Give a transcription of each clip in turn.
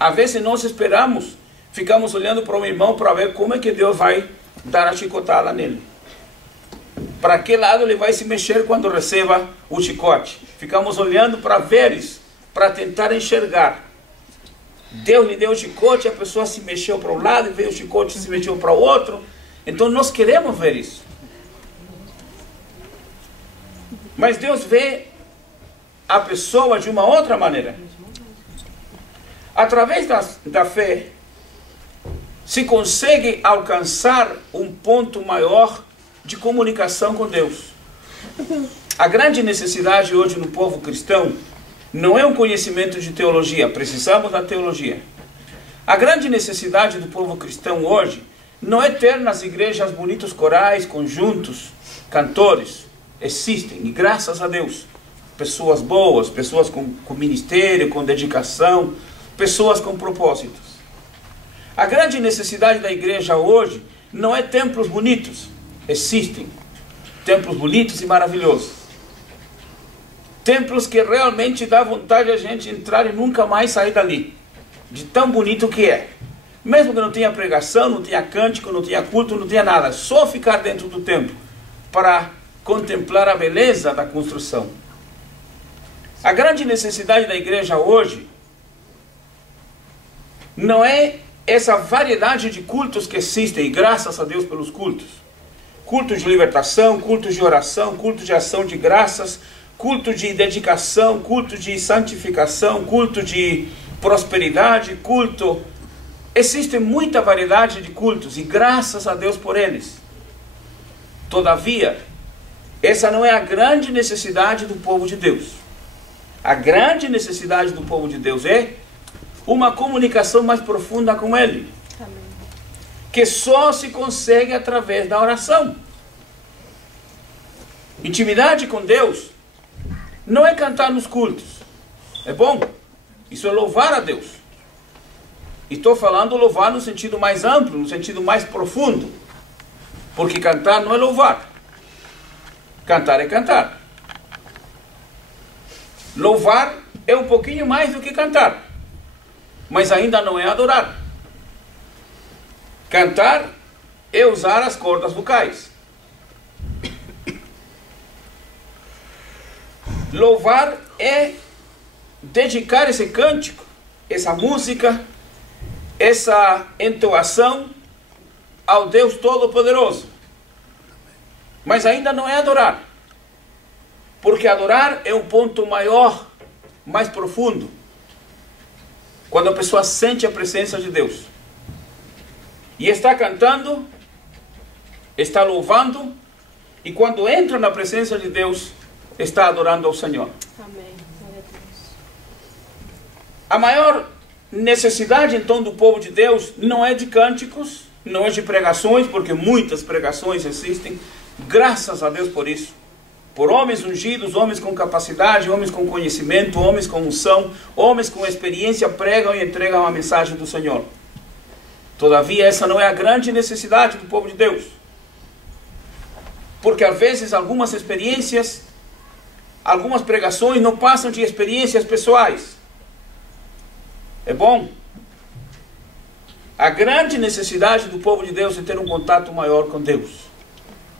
Às vezes nós esperamos, ficamos olhando para um irmão para ver como é que Deus vai dar a chicotada nele. Para que lado ele vai se mexer quando receba o chicote? Ficamos olhando para ver isso, para tentar enxergar. Deus lhe deu o chicote, a pessoa se mexeu para um lado, e veio o chicote e se mexeu para o outro. Então nós queremos ver isso. Mas Deus vê a pessoa de uma outra maneira. Através da fé, se consegue alcançar um ponto maior de comunicação com Deus. A grande necessidade hoje no povo cristão não é um conhecimento de teologia, precisamos da teologia. A grande necessidade do povo cristão hoje não é ter nas igrejas bonitos corais, conjuntos, cantores. Existem, e graças a Deus, pessoas boas, pessoas com ministério, com dedicação, pessoas com propósitos. A grande necessidade da igreja hoje não é templos bonitos. Existem templos bonitos e maravilhosos. Templos que realmente dá vontade a gente entrar e nunca mais sair dali. De tão bonito que é. Mesmo que não tenha pregação, não tenha cântico, não tenha culto, não tenha nada. Só ficar dentro do templo para contemplar a beleza da construção. A grande necessidade da igreja hoje não é essa variedade de cultos que existem, e graças a Deus pelos cultos. Cultos de libertação, cultos de oração, cultos de ação de graças, culto de dedicação, culto de santificação, culto de prosperidade, culto. Existe muita variedade de cultos e graças a Deus por eles. Todavia, essa não é a grande necessidade do povo de Deus. A grande necessidade do povo de Deus é uma comunicação mais profunda com Ele. Amém. Que só se consegue através da oração. Intimidade com Deus não é cantar nos cultos. É bom. Isso é louvar a Deus. Estou falando louvar no sentido mais amplo, no sentido mais profundo. Porque cantar não é louvar. Cantar é cantar. Louvar é um pouquinho mais do que cantar. Mas ainda não é adorar. Cantar é usar as cordas vocais. Louvar é dedicar esse cântico, essa música, essa entoação ao Deus Todo-Poderoso. Mas ainda não é adorar. Porque adorar é um ponto maior, mais profundo. Quando a pessoa sente a presença de Deus. E está cantando, está louvando, e quando entra na presença de Deus, está adorando ao Senhor. Amém. Glória a Deus. A maior necessidade então do povo de Deus não é de cânticos, não é de pregações, porque muitas pregações existem, graças a Deus por isso. Por homens ungidos, homens com capacidade, homens com conhecimento, homens com unção, homens com experiência pregam e entregam a mensagem do Senhor. Todavia, essa não é a grande necessidade do povo de Deus. Porque às vezes algumas experiências, algumas pregações não passam de experiências pessoais. É bom. A grande necessidade do povo de Deus é ter um contato maior com Deus.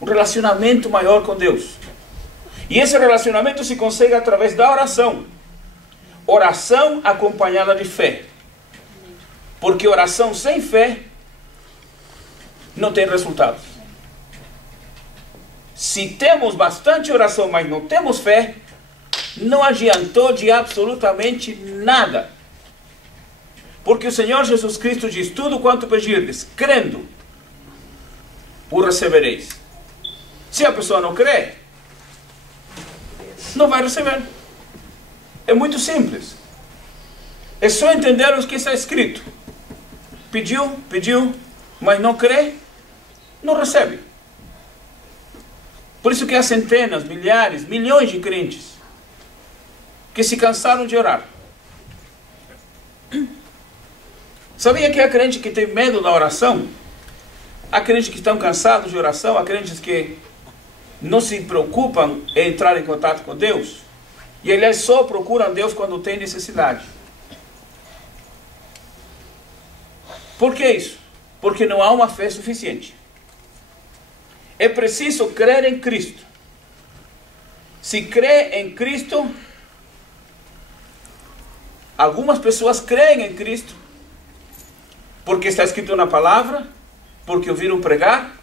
Um relacionamento maior com Deus. E esse relacionamento se consegue através da oração. Oração acompanhada de fé. Porque oração sem fé não tem resultados. Se temos bastante oração, mas não temos fé, não adiantou de absolutamente nada. Porque o Senhor Jesus Cristo diz: tudo quanto pedirdes, crendo, o recebereis. Se a pessoa não crê, não vai receber. É muito simples. É só entender o que está escrito. Pediu, mas não crê, não recebe. Por isso que há centenas, milhares, milhões de crentes que se cansaram de orar. Sabia que há crentes que têm medo da oração? Há crentes que estão cansados de oração, há crentes que não se preocupam em entrar em contato com Deus. E aliás só procuram Deus quando tem necessidade. Por que isso? Porque não há uma fé suficiente. É preciso crer em Cristo. Se crê em Cristo, algumas pessoas creem em Cristo porque está escrito na palavra, porque ouviram pregar,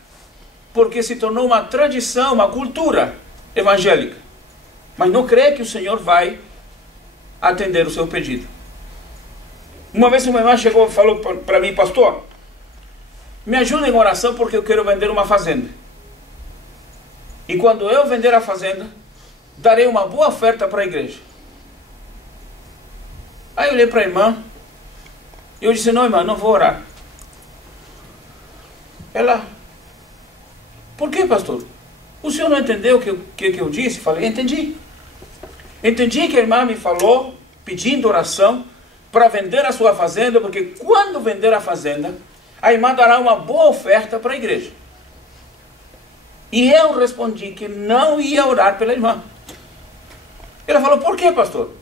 porque se tornou uma tradição, uma cultura evangélica. Mas não crê que o Senhor vai atender o seu pedido. Uma vez uma irmã chegou e falou para mim: pastor, me ajuda em oração porque eu quero vender uma fazenda. E quando eu vender a fazenda, darei uma boa oferta para a igreja. Aí eu olhei para a irmã e eu disse: não, irmã, não vou orar. Ela: por que, pastor? O senhor não entendeu o que eu disse? Falei: entendi. Entendi que a irmã me falou, pedindo oração, para vender a sua fazenda, porque quando vender a fazenda, a irmã dará uma boa oferta para a igreja. E eu respondi que não ia orar pela irmã. Ela falou: por que, pastor?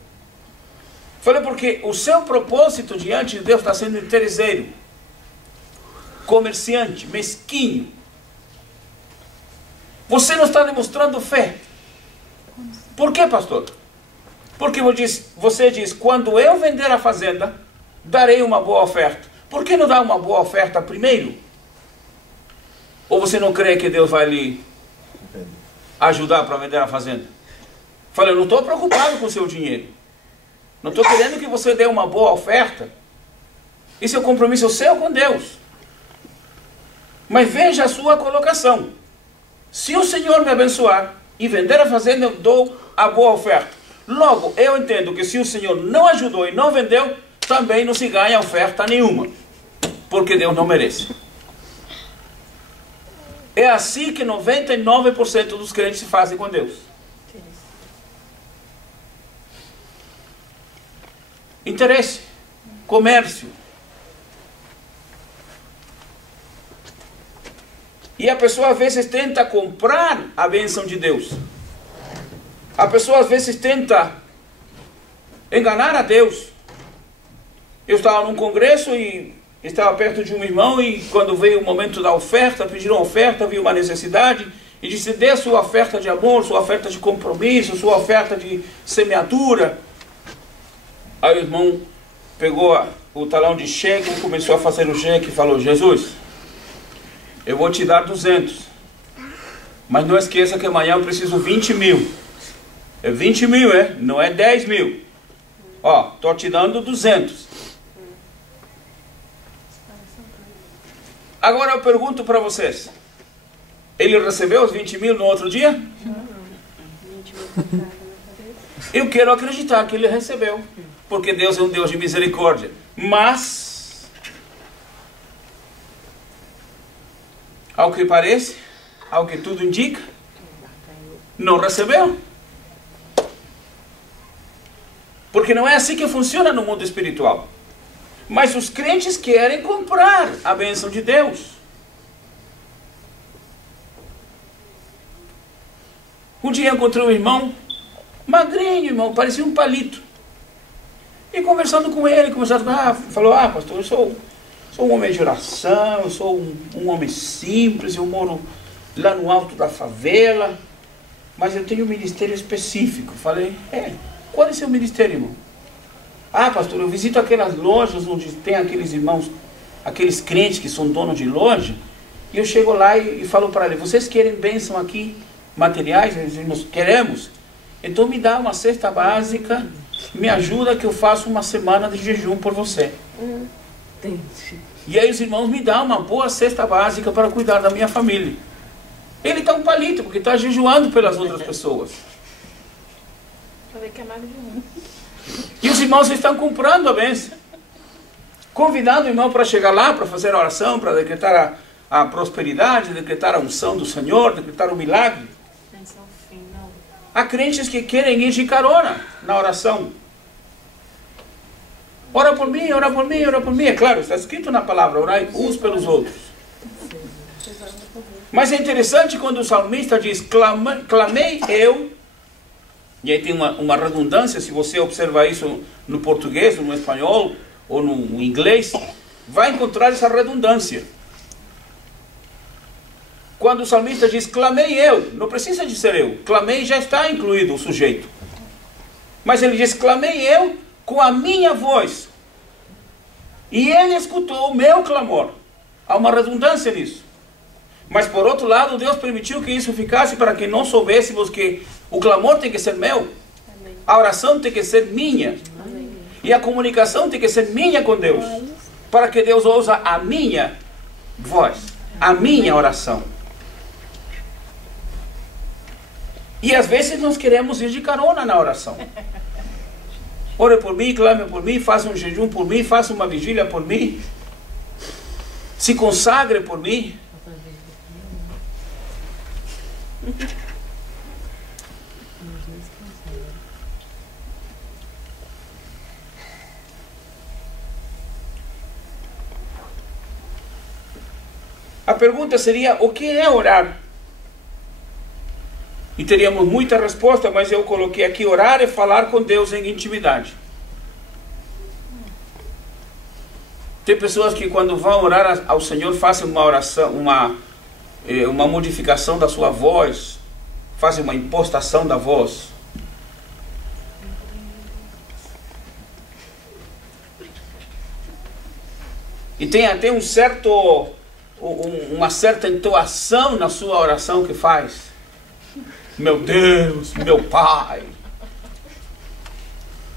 Falei: porque o seu propósito diante de Deus está sendo interesseiro, comerciante, mesquinho. Você não está demonstrando fé. Por que, pastor? Porque você diz: quando eu vender a fazenda, darei uma boa oferta. Por que não dá uma boa oferta primeiro? Ou você não crê que Deus vai lhe ajudar para vender a fazenda? Falei: eu não estou preocupado com o seu dinheiro. Não estou querendo que você dê uma boa oferta. Isso é um compromisso seu com Deus. Mas veja a sua colocação. Se o Senhor me abençoar e vender a fazenda, eu dou a boa oferta. Logo, eu entendo que se o Senhor não ajudou e não vendeu, também não se ganha oferta nenhuma. Porque Deus não merece. É assim que 99% dos crentes se fazem com Deus. Interesse, comércio. E a pessoa às vezes tenta comprar a bênção de Deus. A pessoa às vezes tenta enganar a Deus. Eu estava num congresso e estava perto de um irmão, e quando veio o momento da oferta, pediram oferta, viu uma necessidade e disse: dê sua oferta de amor, sua oferta de compromisso, sua oferta de semeadura. Aí o irmão pegou o talão de cheque, começou a fazer o cheque e falou: Jesus, eu vou te dar 200, mas não esqueça que amanhã eu preciso 20 mil. É 20 mil, não é 10 mil. Ó, estou te dando 200. Agora eu pergunto para vocês: ele recebeu os 20 mil no outro dia? Eu quero acreditar que ele recebeu, porque Deus é um Deus de misericórdia. Mas, ao que parece, ao que tudo indica, não recebeu. Porque não é assim que funciona no mundo espiritual. Mas os crentes querem comprar a bênção de Deus. Um dia eu encontrei um irmão, magrinho, irmão, parecia um palito. E conversando com ele, falou: pastor, eu sou um homem de oração, eu sou um homem simples, eu moro lá no alto da favela, mas eu tenho um ministério específico. Falei: qual é o seu ministério, irmão? Pastor, eu visito aquelas lojas onde tem aqueles irmãos, aqueles crentes que são donos de loja, e eu chego lá e falo para ele: vocês querem bênção aqui, materiais? Eles dizem: nós queremos. Então me dá uma cesta básica, me ajuda que eu faço uma semana de jejum por você. E aí os irmãos me dão uma boa cesta básica para cuidar da minha família. Ele está um palito, porque está jejuando pelas outras pessoas. E os irmãos estão comprando a bênção, convidando o irmão para chegar lá, para fazer a oração, para decretar a prosperidade, decretar a unção do Senhor, decretar o milagre. Há crentes que querem ir de carona na oração. Ora por mim, ora por mim, ora por mim. É claro, está escrito na palavra: orai uns pelos outros. Mas é interessante quando o salmista diz: clamei eu. E aí tem uma redundância, se você observar isso no português, no espanhol ou no inglês. vai encontrar essa redundância. Quando o salmista diz, clamei eu, não precisa de ser eu, clamei já está incluído o sujeito. Mas ele diz, clamei eu com a minha voz, e ele escutou o meu clamor. Há uma redundância nisso. Mas por outro lado, Deus permitiu que isso ficasse para que não soubéssemos que o clamor tem que ser meu, a oração tem que ser minha, e a comunicação tem que ser minha com Deus, para que Deus ouça a minha voz, a minha oração. E às vezes nós queremos ir de carona na oração. Ore por mim, clame por mim, faça um jejum por mim, faça uma vigília por mim, se consagre por mim. A pergunta seria, o que é orar? E teríamos muita resposta, mas eu coloquei aqui, orar é falar com Deus em intimidade. Tem pessoas que quando vão orar ao Senhor fazem uma oração, uma modificação da sua voz, fazem uma impostação da voz. E tem até uma certa entoação na sua oração que faz. Meu Deus, meu Pai.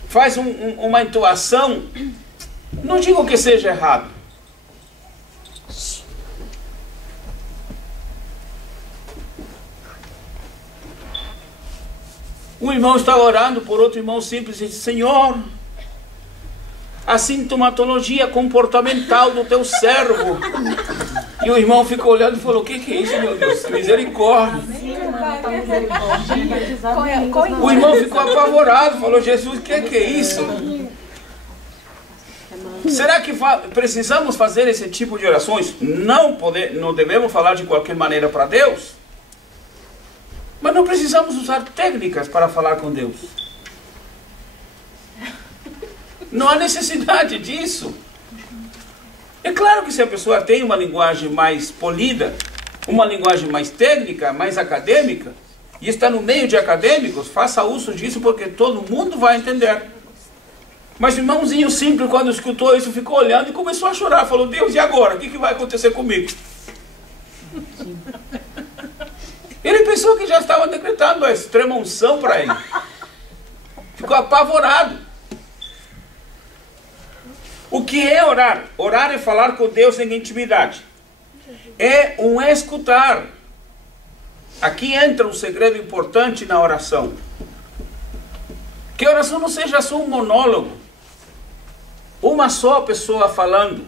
Faz uma entoação, não digo que seja errado. Um irmão está orando por outro irmão simples e diz, Senhor, a sintomatologia comportamental do teu servo. E o irmão ficou olhando e falou, o que é isso, meu Deus? Misericórdia. O irmão ficou apavorado, falou, Jesus, o que é isso? Será que precisamos fazer esse tipo de orações? Não devemos falar de qualquer maneira para Deus, mas não precisamos usar técnicas para falar com Deus. Não há necessidade disso. É claro que se a pessoa tem uma linguagem mais polida, uma linguagem mais técnica, mais acadêmica, e está no meio de acadêmicos, faça uso disso porque todo mundo vai entender. Mas o irmãozinho simples, quando escutou isso, ficou olhando e começou a chorar. Falou, Deus, e agora? O que vai acontecer comigo? Ele pensou que já estava decretando a extrema unção para ele. Ficou apavorado. O que é orar? Orar é falar com Deus em intimidade. É um escutar. Aqui entra um segredo importante na oração. Que a oração não seja só um monólogo. Uma só pessoa falando.